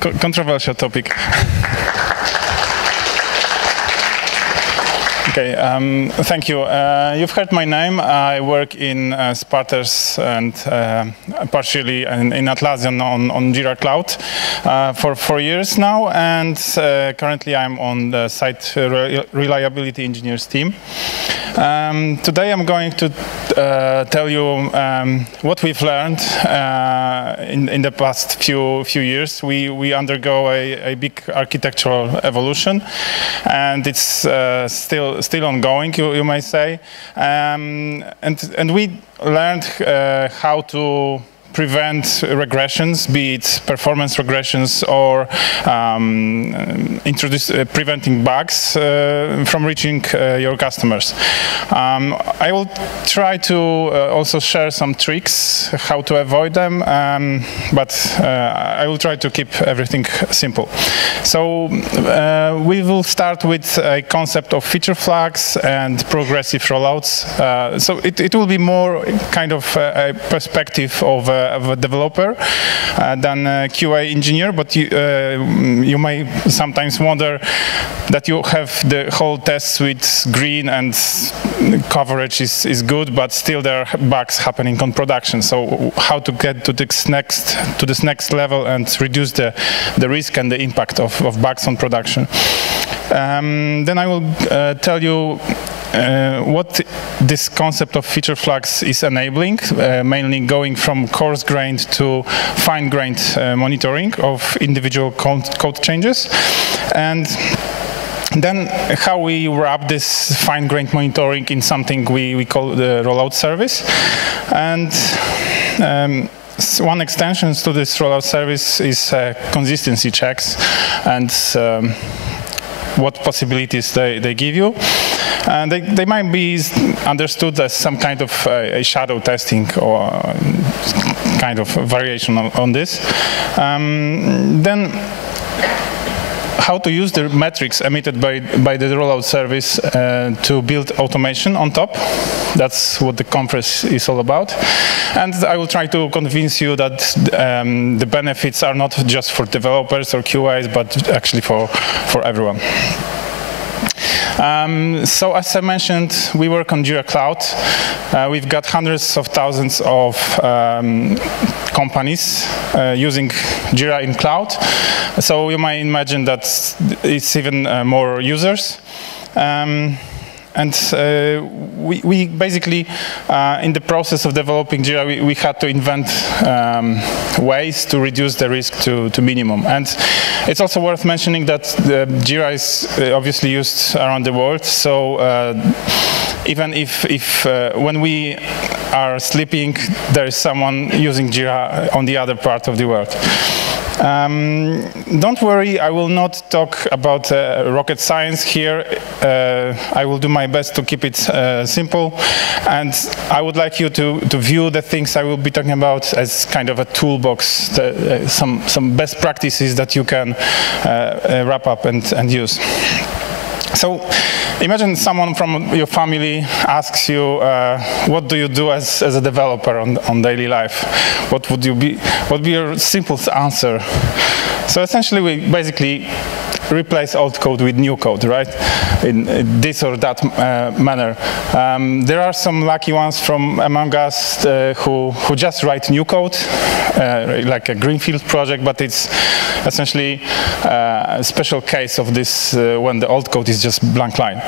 controversial topic. Okay, thank you. You've heard my name. I work in Sparters and partially in Atlassian on Jira Cloud for 4 years now, and currently I'm on the site reliability engineers team. Today I'm going to tell you what we've learned in the past few years. We undergo a big architectural evolution, and it's still ongoing, you may say, and we learned how to prevent regressions, be it performance regressions or preventing bugs from reaching your customers. I will try to also share some tricks how to avoid them, but I will try to keep everything simple. So we will start with a concept of feature flags and progressive rollouts. So it will be more kind of a perspective of a developer than a QA engineer, but you may sometimes wonder that you have the whole test suite green and coverage is good, but still there are bugs happening on production. So how to get to this next level and reduce the risk and the impact of bugs on production. Then I will tell you what this concept of feature flags is enabling, mainly going from coarse-grained to fine-grained monitoring of individual code changes, and then how we wrap this fine-grained monitoring in something we call the rollout service. And one extension to this rollout service is consistency checks and what possibilities they give you. And they might be understood as some kind of a shadow testing or kind of variation on this. Then how to use the metrics emitted by the rollout service to build automation on top. That's what the conference is all about. And I will try to convince you that the benefits are not just for developers or QAs, but actually for everyone. So as I mentioned, we work on Jira Cloud. We've got hundreds of thousands of companies using Jira in cloud. So you might imagine that it's even more users. And we basically, in the process of developing Jira, we had to invent ways to reduce the risk to minimum. And it's also worth mentioning that Jira is obviously used around the world. So even if when we are sleeping, there is someone using Jira on the other part of the world. Don't worry, I will not talk about rocket science here. I will do my best to keep it simple, and I would like you to view the things I will be talking about as kind of a toolbox, some best practices that you can wrap up and use. So imagine someone from your family asks you, what do you do as a developer on daily life? What would be your simple answer? So essentially we basically replace old code with new code, right? In this or that manner. There are some lucky ones from among us who just write new code, like a greenfield project, but it's essentially a special case of this when the old code is just blank line.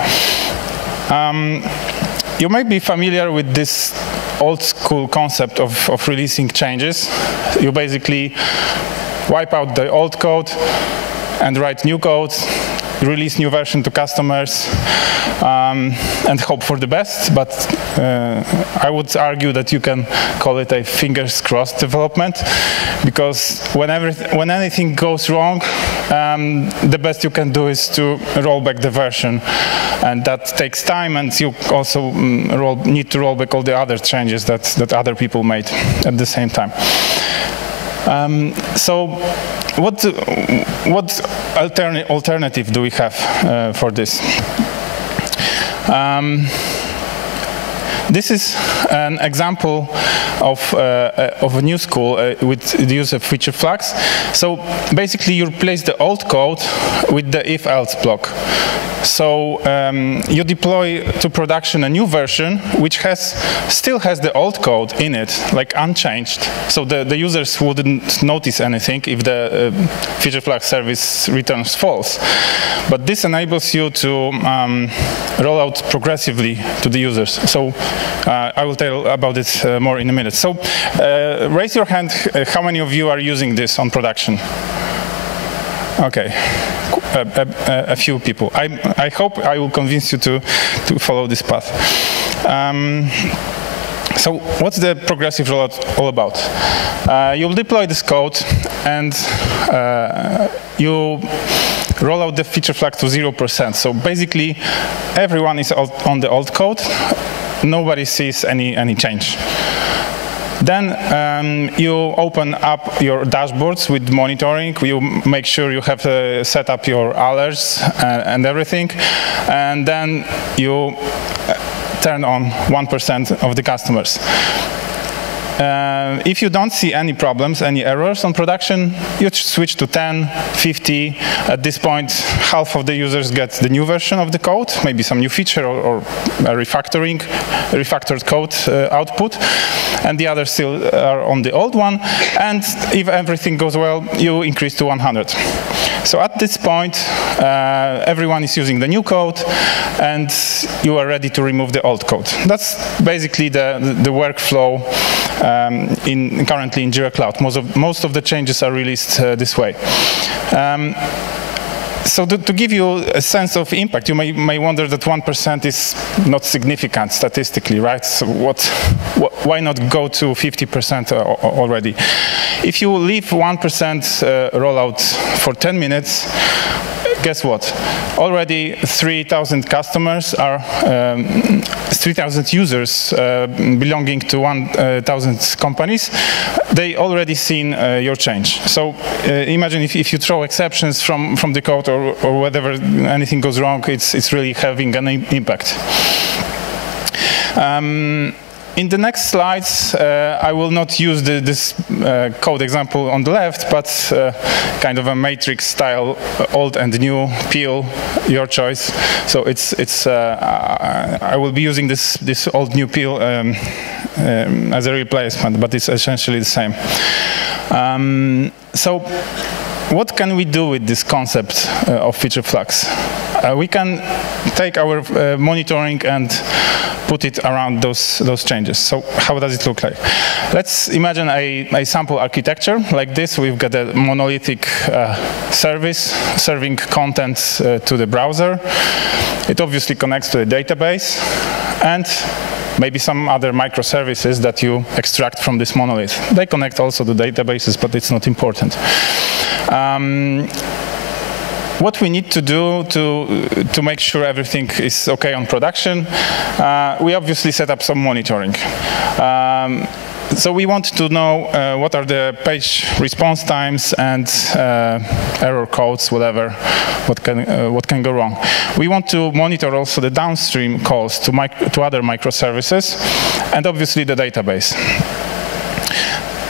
You might be familiar with this old school concept of releasing changes. You basically wipe out the old code and write new code, release new version to customers, and hope for the best. But I would argue that you can call it a fingers crossed development, because when anything goes wrong, the best you can do is to roll back the version, and that takes time, and you also need to roll back all the other changes that other people made at the same time. So what alternative do we have for this? this is an example of a new school with the use of feature flags. So basically, you replace the old code with the if-else block. So you deploy to production a new version, which still has the old code in it, like unchanged. So the users wouldn't notice anything if the feature flag service returns false. But this enables you to roll out progressively to the users. So I will tell about it more in a minute. So raise your hand, how many of you are using this on production? Okay, a few people. I hope I will convince you to follow this path. So what's the progressive rollout all about? You'll deploy this code and you roll out the feature flag to 0%. So basically, everyone is on the old code. Nobody sees any change. Then you open up your dashboards with monitoring. You make sure you have set up your alerts and everything. And then you turn on 1% of the customers. If you don't see any problems, any errors on production, you switch to 10, 50. At this point, half of the users get the new version of the code, maybe some new feature or a refactored code output, and the others still are on the old one. And if everything goes well, you increase to 100. So at this point, everyone is using the new code, and you are ready to remove the old code. That's basically the workflow currently in Jira Cloud. Most of the changes are released this way. So to give you a sense of impact, you may wonder that 1% is not significant statistically, right? So why not go to 50% already? If you leave 1% rollout for 10 minutes, guess what? Already 3,000 customers are 3,000 users belonging to 1,000 companies. They already seen your change. So imagine if you throw exceptions from the code or whatever, anything goes wrong, it's really having an impact. In the next slides, I will not use this code example on the left, but kind of a matrix style, old and new, peel, your choice. So I will be using this old new peel as a replacement, but it's essentially the same. So what can we do with this concept of feature flags? We can take our monitoring and put it around those changes. So how does it look like? Let's imagine a sample architecture like this. We've got a monolithic service serving content to the browser. It obviously connects to a database and maybe some other microservices that you extract from this monolith. They connect also to databases, but it's not important. What we need to do to make sure everything is okay on production, we obviously set up some monitoring. So we want to know what are the page response times and error codes, whatever, what can go wrong. We want to monitor also the downstream calls to other microservices and obviously the database.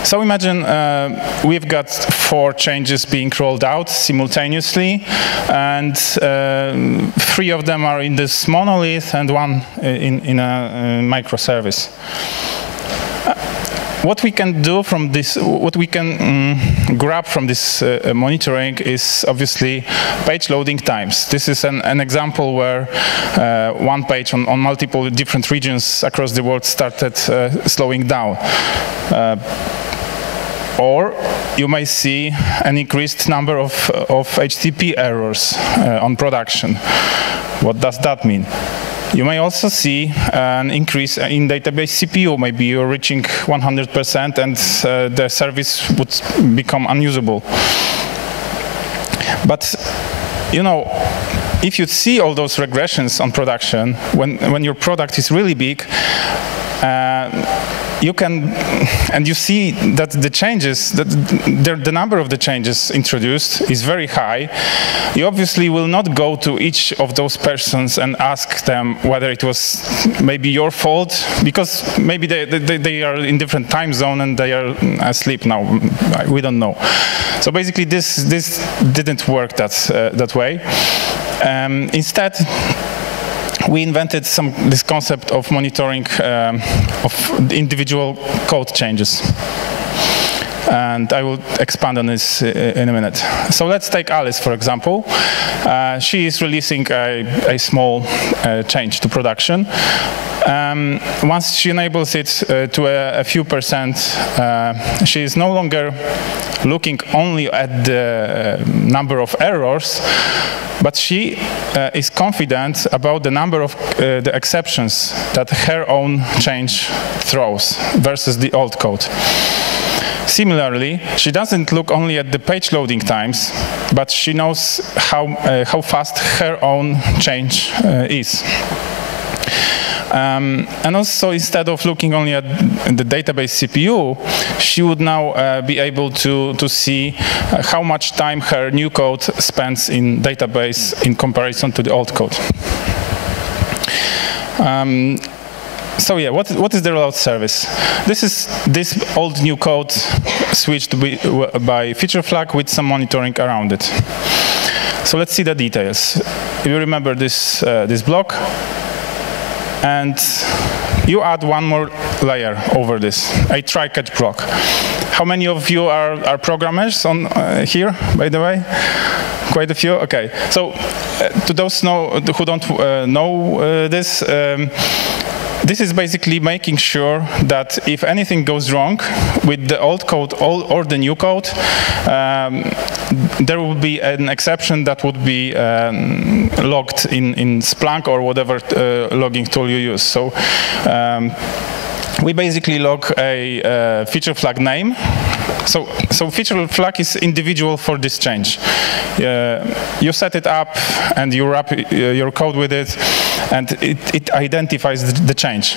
So imagine we've got 4 changes being rolled out simultaneously, and 3 of them are in this monolith and 1 in a microservice. What we can do from this, what we can grab from this monitoring is obviously page loading times. This is an example where one page on multiple different regions across the world started slowing down. Or you may see an increased number of HTTP errors on production. What does that mean? You may also see an increase in database CPU. Maybe you're reaching 100% and the service would become unusable. But, you know, if you see all those regressions on production, when your product is really big, you can, and you see that the changes, the number of the changes introduced is very high. You obviously will not go to each of those persons and ask them whether it was maybe your fault, because maybe they are in different time zone and they are asleep now. We don't know. So basically, this didn't work that way. Instead, we invented this concept of monitoring of individual code changes. And I will expand on this in a minute. So let's take Alice, for example. She is releasing a small change to production. Once she enables it to a few percent, she is no longer looking only at the number of errors, but she is confident about the number of the exceptions that her own change throws versus the old code. Similarly, she doesn't look only at the page loading times, but she knows how fast her own change is. And also, instead of looking only at the database CPU, she would now be able to see how much time her new code spends in database in comparison to the old code. So yeah, what is the rollout service? This is this old new code switched by feature flag with some monitoring around it. So let's see the details. You remember this block, and you add one more layer over this, a try-catch block. How many of you are programmers on here, by the way? Quite a few? Okay. So to those who don't know this, this is basically making sure that if anything goes wrong with the old code or the new code, there will be an exception that would be logged in Splunk or whatever logging tool you use. So we basically log a feature flag name. So feature flag is individual for this change. You set it up and you wrap your code with it, and it identifies the change.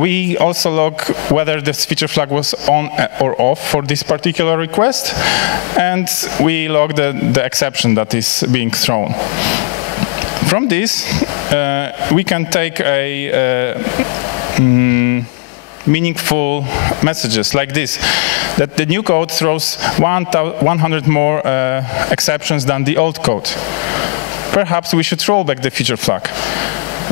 We also log whether this feature flag was on or off for this particular request, and we log the exception that is being thrown. From this, we can take meaningful messages like this, that the new code throws 100 more exceptions than the old code. Perhaps we should roll back the feature flag.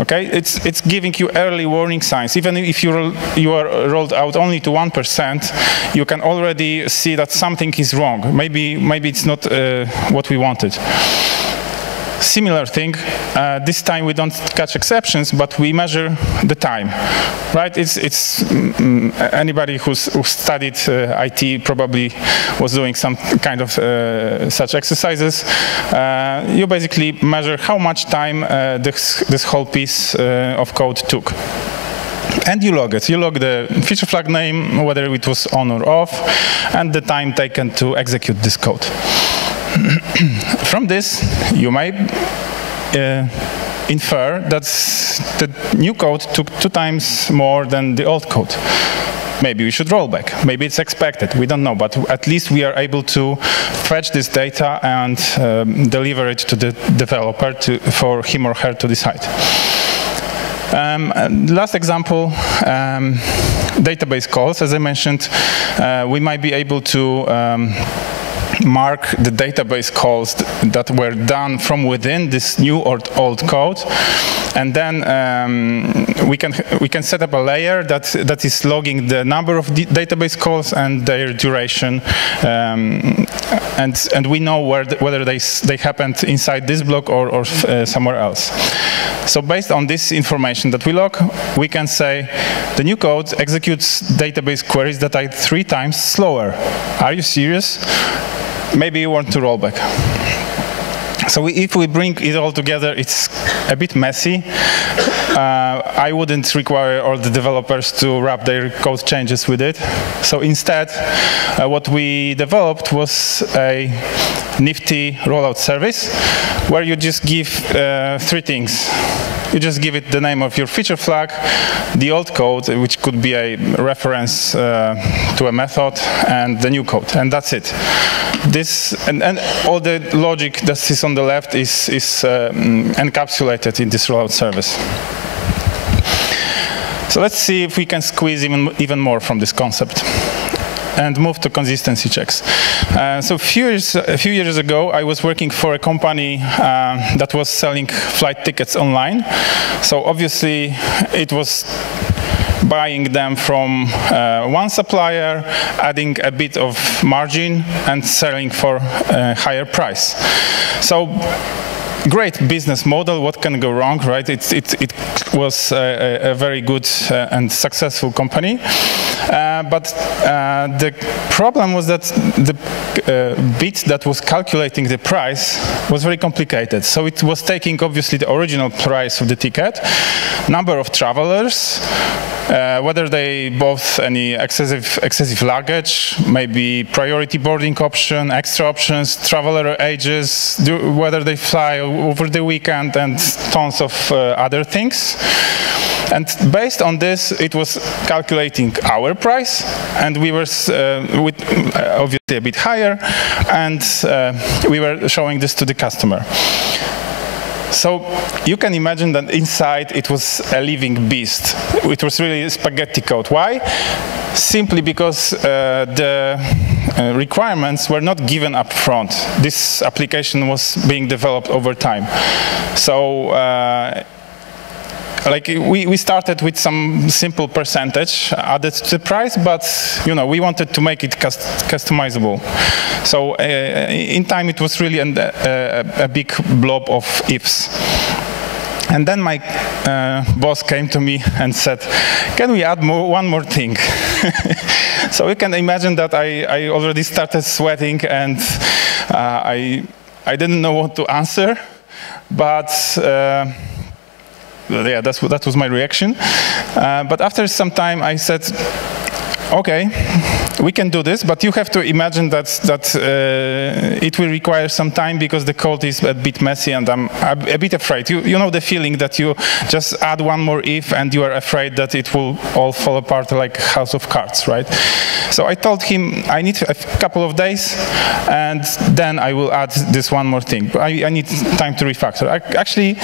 Okay, it's giving you early warning signs. Even if you are rolled out only to 1%, you can already see that something is wrong. Maybe it's not what we wanted. Similar thing, this time we don't catch exceptions, but we measure the time, right? It's anybody who's studied IT probably was doing some kind of such exercises. You basically measure how much time this whole piece of code took. And you log it. You log the feature flag name, whether it was on or off, and the time taken to execute this code. From this, you may infer that the new code took 2 times more than the old code. Maybe we should roll back. Maybe it's expected. We don't know, but at least we are able to fetch this data and deliver it to the developer for him or her to decide. Last example, database calls. As I mentioned, we might be able to mark the database calls that were done from within this new or old code, and then we can set up a layer that is logging the number of database calls and their duration, and we know whether they happened inside this block or somewhere else. So based on this information that we log, we can say the new code executes database queries that are 3 times slower. Are you serious? Maybe you want to roll back. So if we bring it all together, it's a bit messy. I wouldn't require all the developers to wrap their code changes with it. So instead, what we developed was a nifty rollout service where you just give 3 things. You just give it the name of your feature flag, the old code, which could be a reference to a method, and the new code, and that's it. This and all the logic that is on the left is encapsulated in this rollout service. So let's see if we can squeeze even more from this concept and move to consistency checks. So a few years ago, I was working for a company that was selling flight tickets online. So obviously, it was buying them from one supplier, adding a bit of margin, and selling for a higher price. So great business model. What can go wrong, right? It was a very good and successful company. But the problem was that the bit that was calculating the price was very complicated. So it was taking, obviously, the original price of the ticket, number of travelers, whether they bought any excessive luggage, maybe priority boarding option, extra options, traveler ages, whether they fly over the weekend, and tons of other things. And based on this, it was calculating our price, and we were obviously a bit higher, and we were showing this to the customer. So you can imagine that inside it was a living beast. It was really spaghetti code. Why? Simply because the requirements were not given up front. This application was being developed over time. So like we started with some simple percentage added to the price, but we wanted to make it customizable. So in time, it was really a big blob of ifs. And then my boss came to me and said, "Can we add one more thing?" So you can imagine that I already started sweating, and I didn't know what to answer, but. Yeah, that was my reaction. But after some time, I said, "Okay, we can do this, but you have to imagine that it will require some time because the code is a bit messy, and I'm a bit afraid. You know the feeling that you just add one more if, and you are afraid that it will all fall apart like a house of cards, right?" So I told him I need a couple of days, and then I will add this one more thing. I need time to refactor. Actually,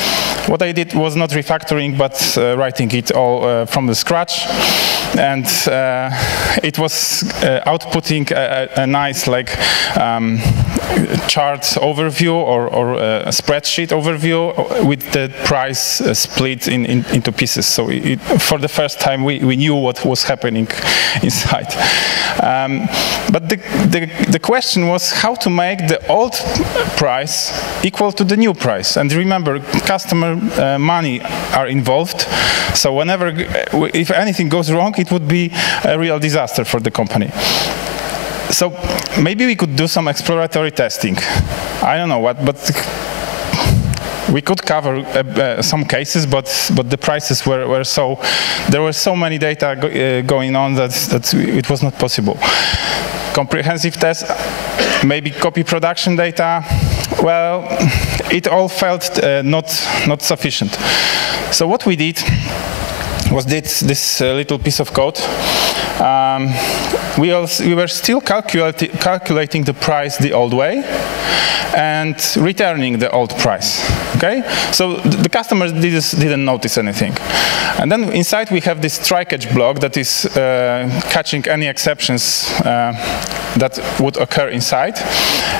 what I did was not refactoring, but writing it all from the scratch, and it was outputting a nice chart overview or a spreadsheet overview with the price split into pieces. So for the first time, we knew what was happening inside. But the question was how to make the old price equal to the new price. And remember, customer money are involved. So whenever, if anything goes wrong, it would be a real disaster for the company. So maybe we could do some exploratory testing. I don't know what, but we could cover some cases, but the prices were so, there were so many data going on that it was not possible. Comprehensive test, maybe copy production data. Well, it all felt not sufficient. So what we did was this little piece of code. We were still calculating the price the old way and returning the old price. Okay, so the customers didn't notice anything. And then inside we have this try-catch block that is catching any exceptions that would occur inside.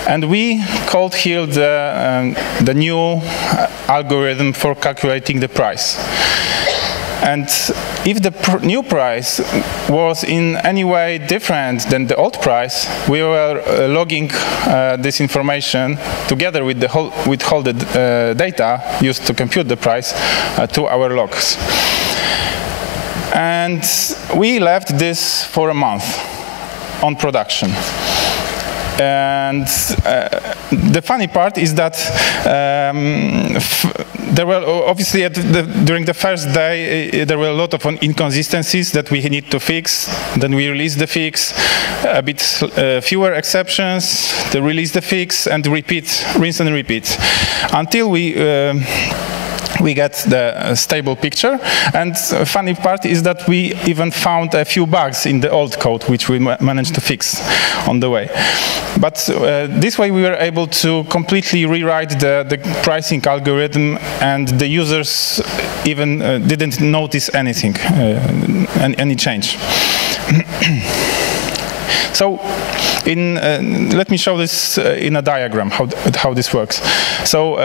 And we called here the new algorithm for calculating the price. And if the new price was in any way different than the old price, we were logging this information together with the withholded data used to compute the price to our logs. And we left this for a month on production. And the funny part is that there were obviously during the first day there were a lot of inconsistencies that we need to fix. Then we released the fix, a bit fewer exceptions, to release the fix and repeat, rinse and repeat, until we we get the stable picture. And the funny part is that we even found a few bugs in the old code, which we managed to fix on the way. But this way we were able to completely rewrite the pricing algorithm, and the users even didn't notice anything, any change. So let me show this in a diagram, how this works. So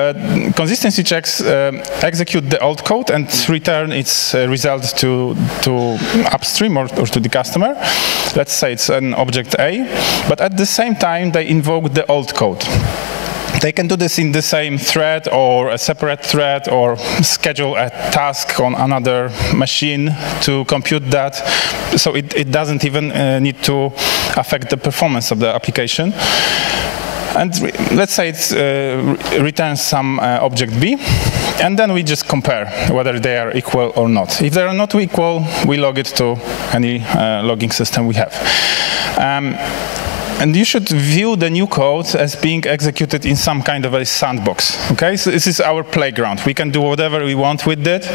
consistency checks execute the old code and return its result to upstream or to the customer. Let's say it's an object A, but at the same time they invoke the old code. They can do this in the same thread or a separate thread, or schedule a task on another machine to compute that. So it doesn't even need to affect the performance of the application. And let's say it returns some object B, and then we just compare whether they are equal or not. If they are not equal, we log it to any logging system we have. And you should view the new code as being executed in some kind of a sandbox. Okay, so this is our playground. We can do whatever we want with it.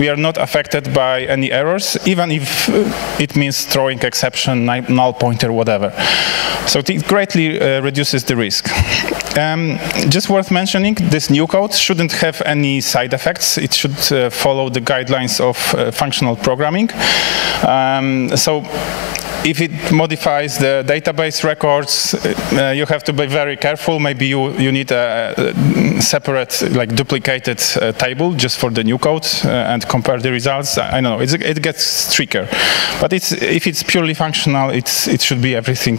We are not affected by any errors, even if it means throwing exception, null pointer, whatever. So it greatly reduces the risk. Just worth mentioning, this new code shouldn't have any side effects. It should follow the guidelines of functional programming. So if it modifies the database records, you have to be very careful. Maybe you need a separate, like duplicated table just for the new code and compare the results. I don't know, it gets trickier. But if it's purely functional, it should be everything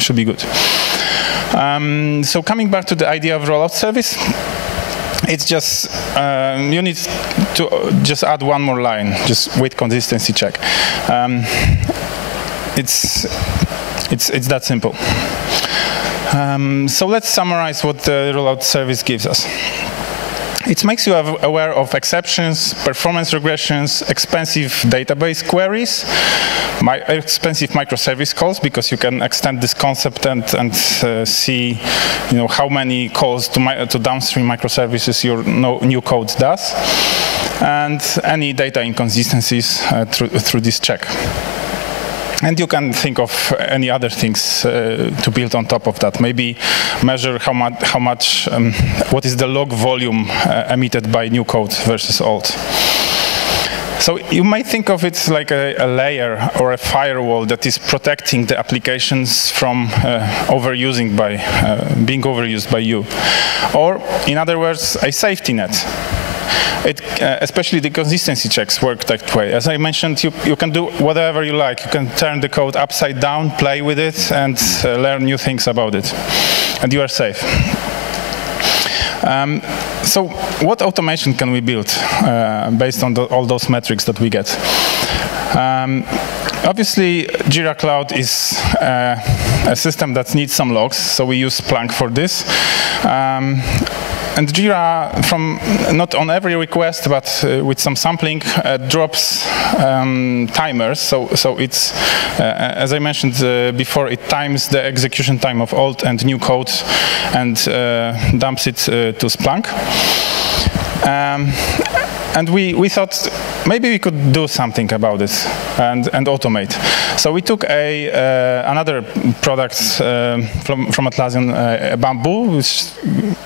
should be good. So coming back to the idea of rollout service, it's just, you need to just add one more line, just with consistency check. It's that simple. So let's summarize what the rollout service gives us. It makes you aware of exceptions, performance regressions, expensive database queries, expensive microservice calls, because you can extend this concept and see, how many calls to downstream microservices your new code does, and any data inconsistencies through this check. And you can think of any other things to build on top of that. Maybe measure how much what is the log volume emitted by new code versus old. So you might think of it like a layer or a firewall that is protecting the applications from being overused by you. Or, in other words, a safety net. Especially the consistency checks work that way. As I mentioned, you can do whatever you like. You can turn the code upside down, play with it, and learn new things about it. And you are safe. So what automation can we build based on all those metrics that we get? Obviously, Jira Cloud is a system that needs some logs, so we use Splunk for this. And Jira, not on every request, but with some sampling, drops timers. So it's, as I mentioned before, it times the execution time of old and new code and dumps it to Splunk. And we thought maybe we could do something about it and automate. So we took another product from Atlassian, Bamboo, which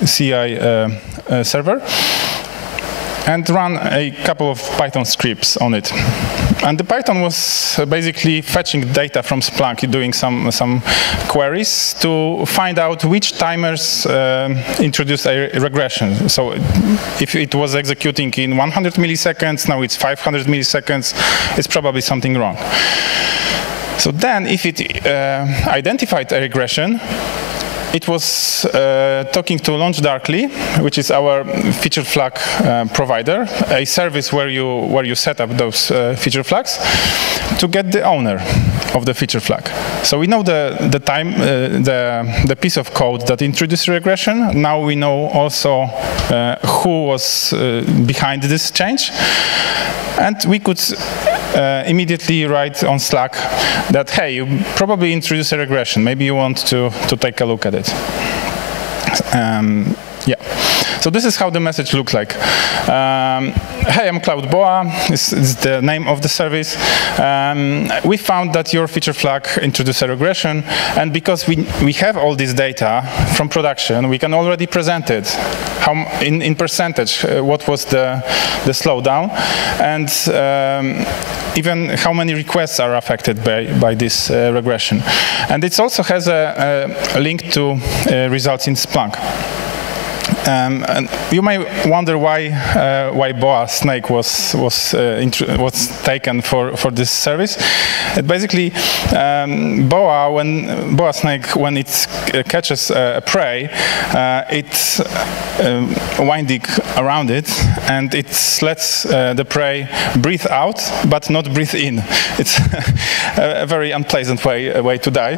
CI server, and run a couple of Python scripts on it. And the Python was basically fetching data from Splunk, doing some queries to find out which timers introduced a regression. So if it was executing in 100 milliseconds, now it's 500 milliseconds, it's probably something wrong. So then if it identified a regression, it was talking to LaunchDarkly, which is our feature flag provider, a service where you set up those feature flags to get the owner of the feature flag. So we know the piece of code that introduced regression. Now we know also who was behind this change, and we could immediately write on Slack that, hey, you probably introduced a regression. Maybe you want to take a look at it. Yeah. So this is how the message looks like. Hey, I'm Cloud Boa. This is the name of the service. We found that your feature flag introduced a regression, and because we have all this data from production, we can already present it in percentage what was the slowdown, and even how many requests are affected by this regression. And it also has a link to results in Splunk. And you may wonder why Boa Snake was taken for this service. Basically, Boa Snake, when it catches a prey, it's winding around it, and it lets the prey breathe out, but not breathe in. It's a very unpleasant way to die.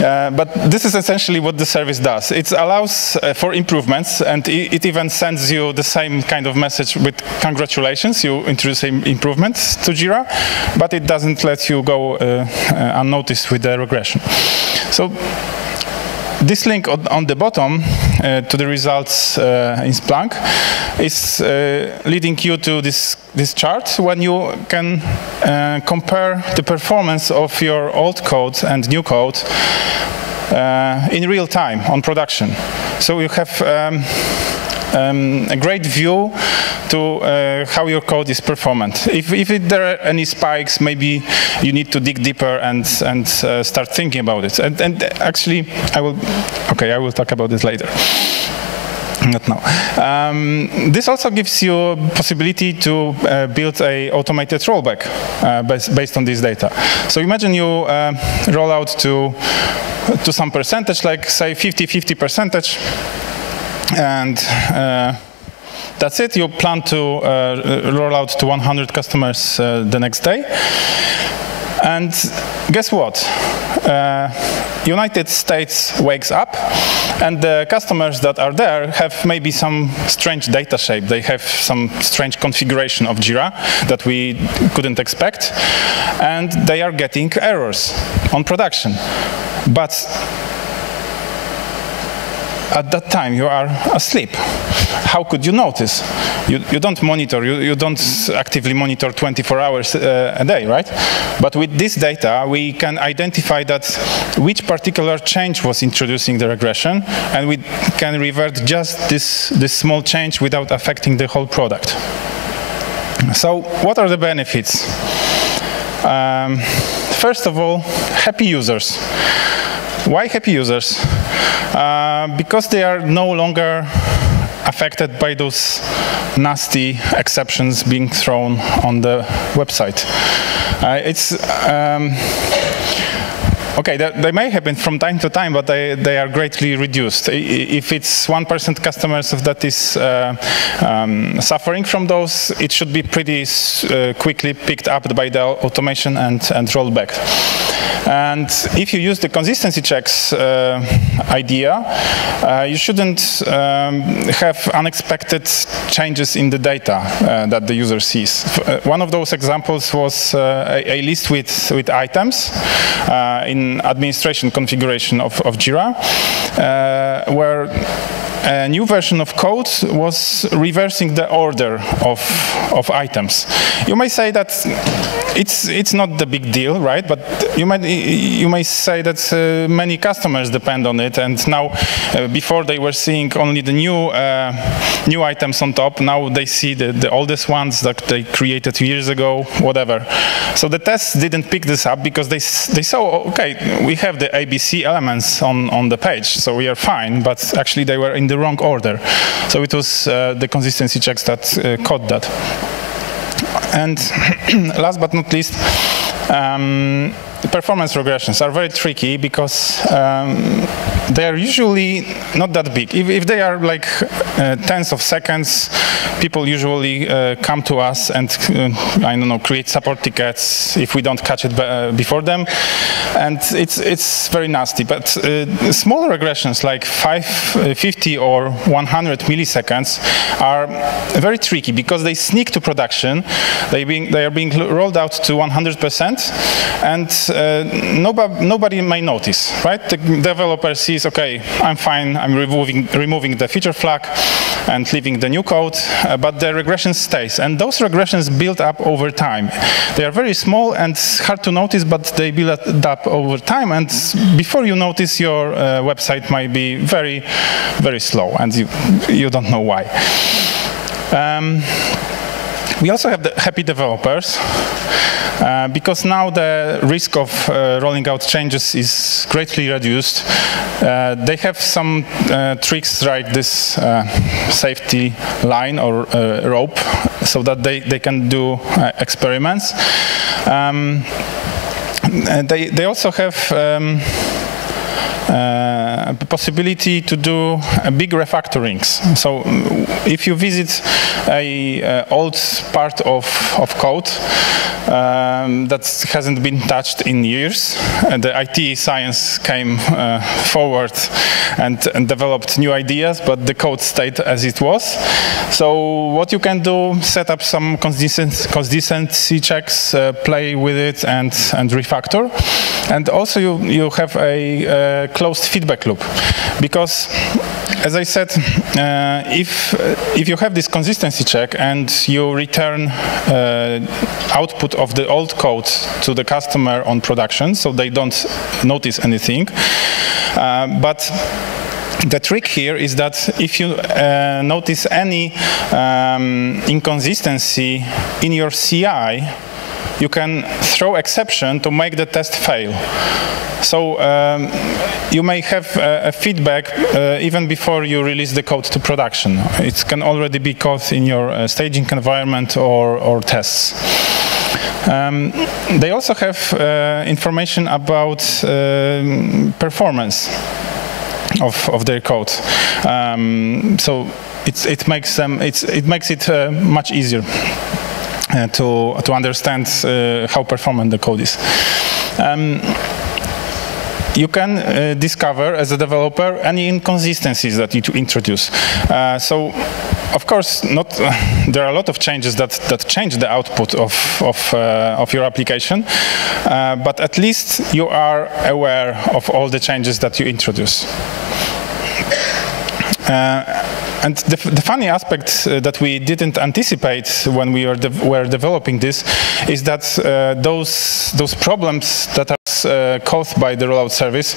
But this is essentially what the service does. It allows for improvements, and it even sends you the same kind of message with congratulations, you introduce improvements to Jira, but it doesn't let you go unnoticed with the regression. So this link on the bottom to the results in Splunk is leading you to this chart when you can compare the performance of your old code and new code in real time on production. So you have a great view to how your code is performant. If there are any spikes, maybe you need to dig deeper and start thinking about it. And actually, I will talk about this later. Not now. This also gives you possibility to build a automated rollback based on this data. So imagine you roll out to some percentage, like say 50% and that's it. You plan to roll out to 100 customers the next day. And guess what? United States wakes up, and the customers that are there have maybe some strange data shape. They have some strange configuration of Jira that we couldn't expect, and they are getting errors on production. But at that time, you are asleep. How could you notice? You don't monitor, you don't actively monitor 24 hours a day, right? But with this data, we can identify that which particular change was introducing the regression, and we can revert just this small change without affecting the whole product. So what are the benefits? First of all, happy users. Why happy users? Because they are no longer affected by those nasty exceptions being thrown on the website. Okay, they may happen from time to time, but they are greatly reduced. If it's 1% customers that is suffering from those, it should be pretty quickly picked up by the automation and rolled back. And if you use the consistency checks idea, you shouldn't have unexpected changes in the data that the user sees. One of those examples was a list with items in administration configuration of Jira, where a new version of code was reversing the order of items. You may say that it's not the big deal, right? But you may say that many customers depend on it, and now before they were seeing only the new items on top. Now they see the oldest ones that they created years ago, whatever. So the tests didn't pick this up because they saw, okay, we have the ABC elements on the page, so we are fine. But actually, they were in the wrong order. So it was the consistency checks that caught that. And last but not least, performance regressions are very tricky because they are usually not that big. If they are like tens of seconds, people usually come to us and, I don't know, create support tickets if we don't catch it before them. And it's very nasty. But smaller regressions like 50 or 100 milliseconds are very tricky because they sneak to production. They are being rolled out to 100%, and nobody may notice, right? The developer sees sees, okay, I'm fine, I'm removing the feature flag and leaving the new code, but the regression stays. And those regressions build up over time. They are very small and hard to notice, but they build up over time. And before you notice, your website might be very, very slow, and you don't know why. We also have the happy developers, because now the risk of rolling out changes is greatly reduced. They have some tricks like this safety line or rope, so that they can do experiments. They also have the possibility to do big refactorings. So if you visit a old part of code that hasn't been touched in years, the IT science came forward and developed new ideas, but the code stayed as it was. So what you can do, set up some consistency checks, play with it and refactor. And also you have a closed feedback loop, because, as I said, if you have this consistency check and you return output of the old code to the customer on production, so they don't notice anything, but the trick here is that if you notice any inconsistency in your CI, you can throw exception to make the test fail. So you may have a feedback even before you release the code to production. It can already be caught in your staging environment or tests. They also have information about performance of their code. So it makes it much easier to understand how performant the code is. You can discover, as a developer, any inconsistencies that you introduce. So, of course, there are a lot of changes that change the output of your application, but at least you are aware of all the changes that you introduce. And the funny aspect that we didn't anticipate when we were developing this is that those problems that are caused by the rollout service,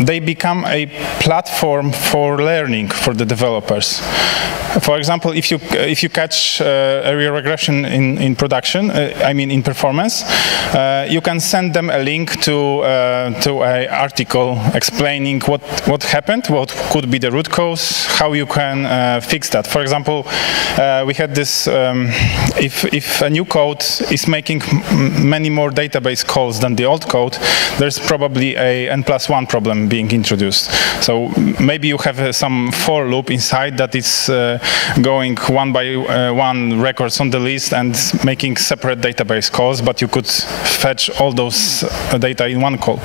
they become a platform for learning for the developers. For example, if you catch a regression in production, I mean in performance, you can send them a link to an article explaining what happened, what could be the root cause, how you can fix that. For example, we had this, if a new code is making many more database calls than the old code, there's probably a n+1 problem being introduced. So maybe you have some for loop inside that is going one by one records on the list and making separate database calls, but you could fetch all those data in one call.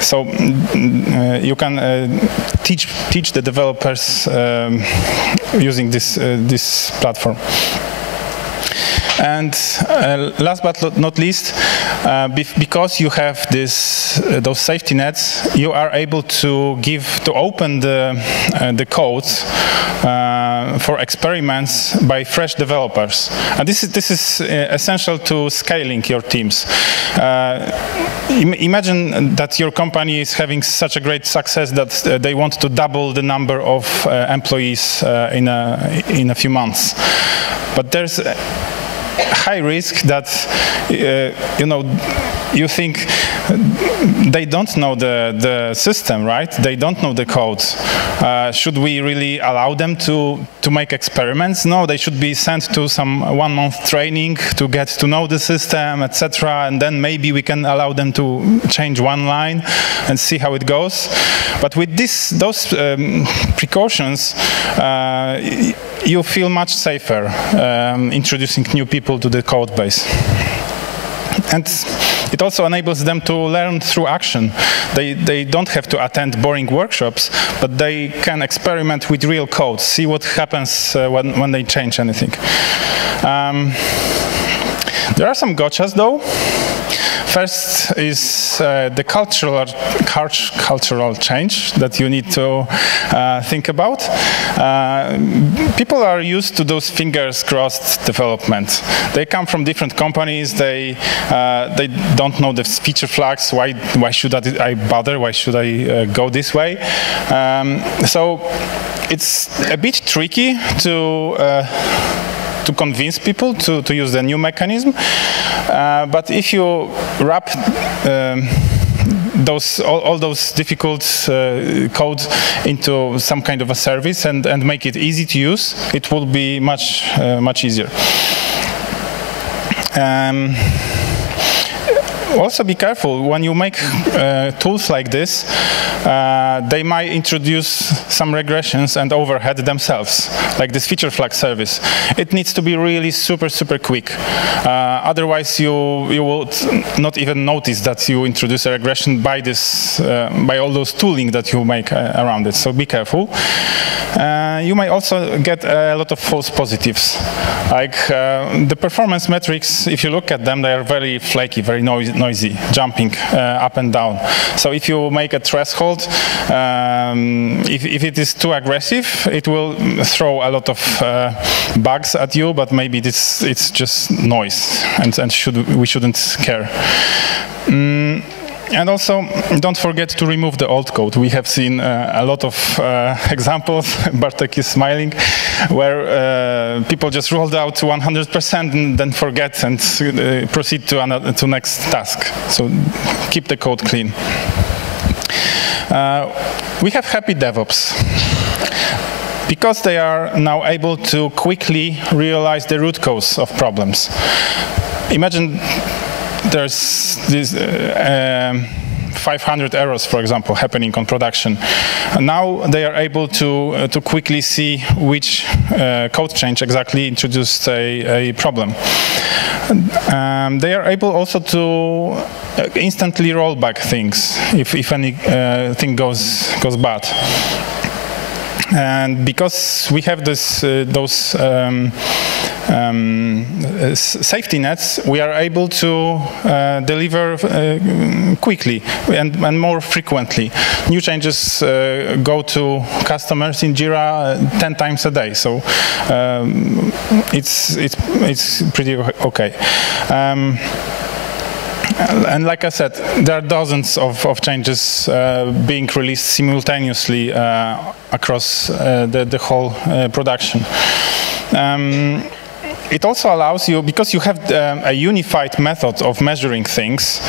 So you can teach the developers using this platform. And last but not least, because you have those safety nets, you are able to open the code for experiments by fresh developers. And this is essential to scaling your teams. Imagine that your company is having such a great success that they want to double the number of employees in a few months. But there's high risk that you think they don't know the system, right? They don't know the code. Should we really allow them to make experiments? No, they should be sent to some 1-month training to get to know the system, etc. And then maybe we can allow them to change one line and see how it goes. But with those precautions, you feel much safer introducing new people to the code base. And it also enables them to learn through action. They don't have to attend boring workshops, but they can experiment with real code, see what happens when they change anything. There are some gotchas, though. First is the cultural change that you need to think about. People are used to those fingers crossed development. They come from different companies. They don't know the feature flags. Why should I bother? Why should I go this way? So it's a bit tricky to convince people to use the new mechanism. But if you wrap all those difficult code into some kind of a service and make it easy to use, it will be much easier. Also be careful when you make tools like this. They might introduce some regressions and overhead themselves, like this feature flag service. It needs to be really super quick. Otherwise, you will not even notice that you introduce a regression by all those tooling that you make around it. So be careful. You might also get a lot of false positives. Like the performance metrics, if you look at them, they are very flaky, very noisy, jumping up and down. So if you make a threshold, if it is too aggressive, it will throw a lot of bugs at you, but maybe it's just noise, and we shouldn't care. And also, don't forget to remove the old code. We have seen a lot of examples, Bartek is smiling, where people just rolled out 100% and then forget and proceed to next task. So keep the code clean. We have happy DevOps, because they are now able to quickly realize the root cause of problems. Imagine there's this 500 errors, for example, happening on production. And now they are able to quickly see which code change exactly introduced a problem. They are able also to instantly roll back things if anything goes bad. And because we have those safety nets, we are able to deliver quickly and more frequently. New changes go to customers in Jira 10 times a day, so it's pretty okay. And like I said, there are dozens of changes being released simultaneously across the whole production. It also allows you, because you have a unified method of measuring things,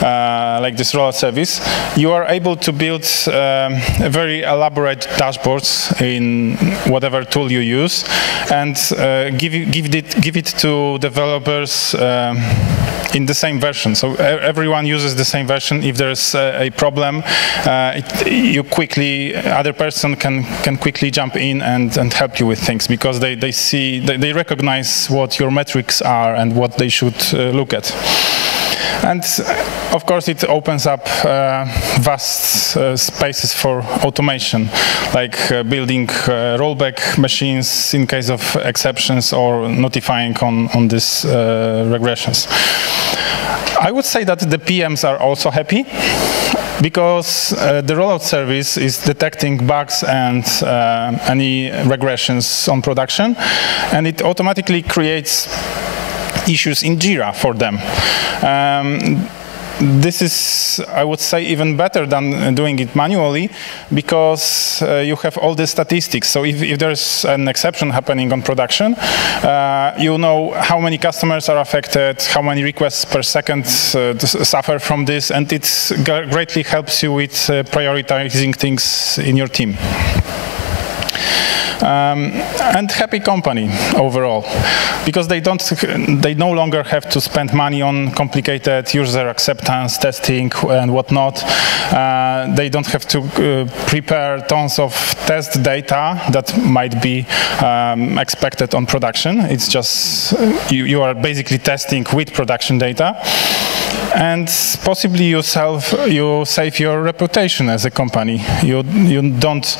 like this rollout service, you are able to build very elaborate dashboards in whatever tool you use, and give it to developers in the same version. So everyone uses the same version. If there's a problem, other person can quickly jump in and help you with things, because they recognize what your metrics are and what they should look at. And of course, it opens up vast spaces for automation, like building rollback machines in case of exceptions or notifying on these regressions. I would say that the PMs are also happy, because the rollout service is detecting bugs and any regressions on production, and it automatically creates issues in Jira for them. This is, I would say, even better than doing it manually, because you have all the statistics. So if there's an exception happening on production, you know how many customers are affected, how many requests per second suffer from this, and it greatly helps you with prioritizing things in your team. And happy company overall, because they no longer have to spend money on complicated user acceptance testing and whatnot. They don't have to prepare tons of test data that might be expected on production. It's just you are basically testing with production data. And possibly you save your reputation as a company. You don't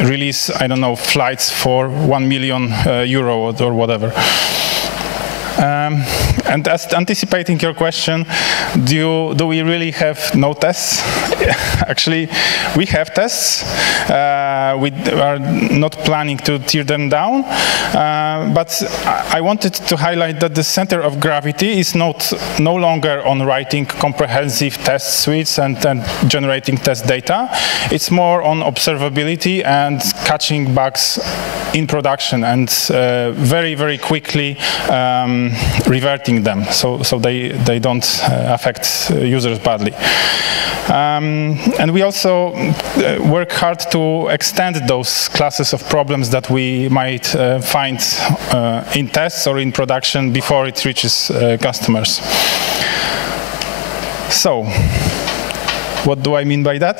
release, I don't know, flights for €1 million or whatever. And as anticipating your question, do we really have no tests? Actually, we have tests. We are not planning to tear them down, but I wanted to highlight that the center of gravity is no longer on writing comprehensive test suites and generating test data. It's more on observability and catching bugs in production and very, very quickly reverting them so they don't affect users badly. And we also work hard to extend those classes of problems that we might find in tests or in production before it reaches customers. So, what do I mean by that?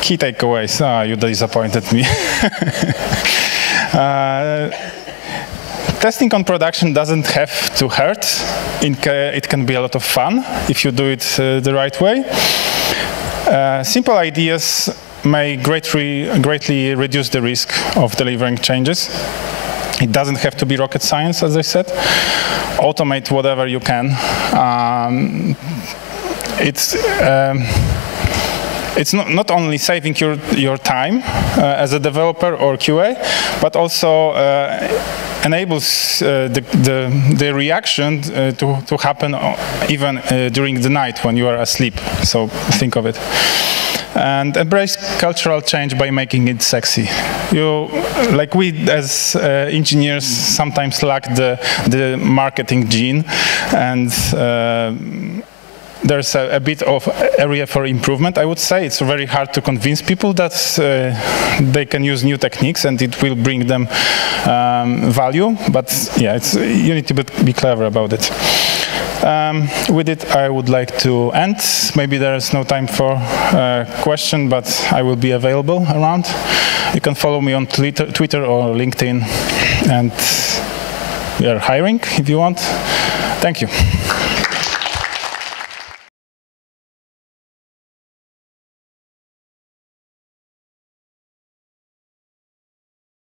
Key takeaways. You disappointed me. Testing on production doesn't have to hurt. It can be a lot of fun if you do it the right way. Simple ideas may greatly reduce the risk of delivering changes. It doesn't have to be rocket science, as I said. Automate whatever you can. It's not only saving your time as a developer or QA, but also enables the reaction to happen even during the night when you are asleep. So think of it. And embrace cultural change by making it sexy. Like we as engineers sometimes lack the marketing gene, and there's a bit of area for improvement, I would say. It's very hard to convince people that they can use new techniques and it will bring them value. But yeah, you need to be clever about it. With it, I would like to end. Maybe there is no time for a question, but I will be available around. You can follow me on Twitter or LinkedIn, and we are hiring if you want. Thank you.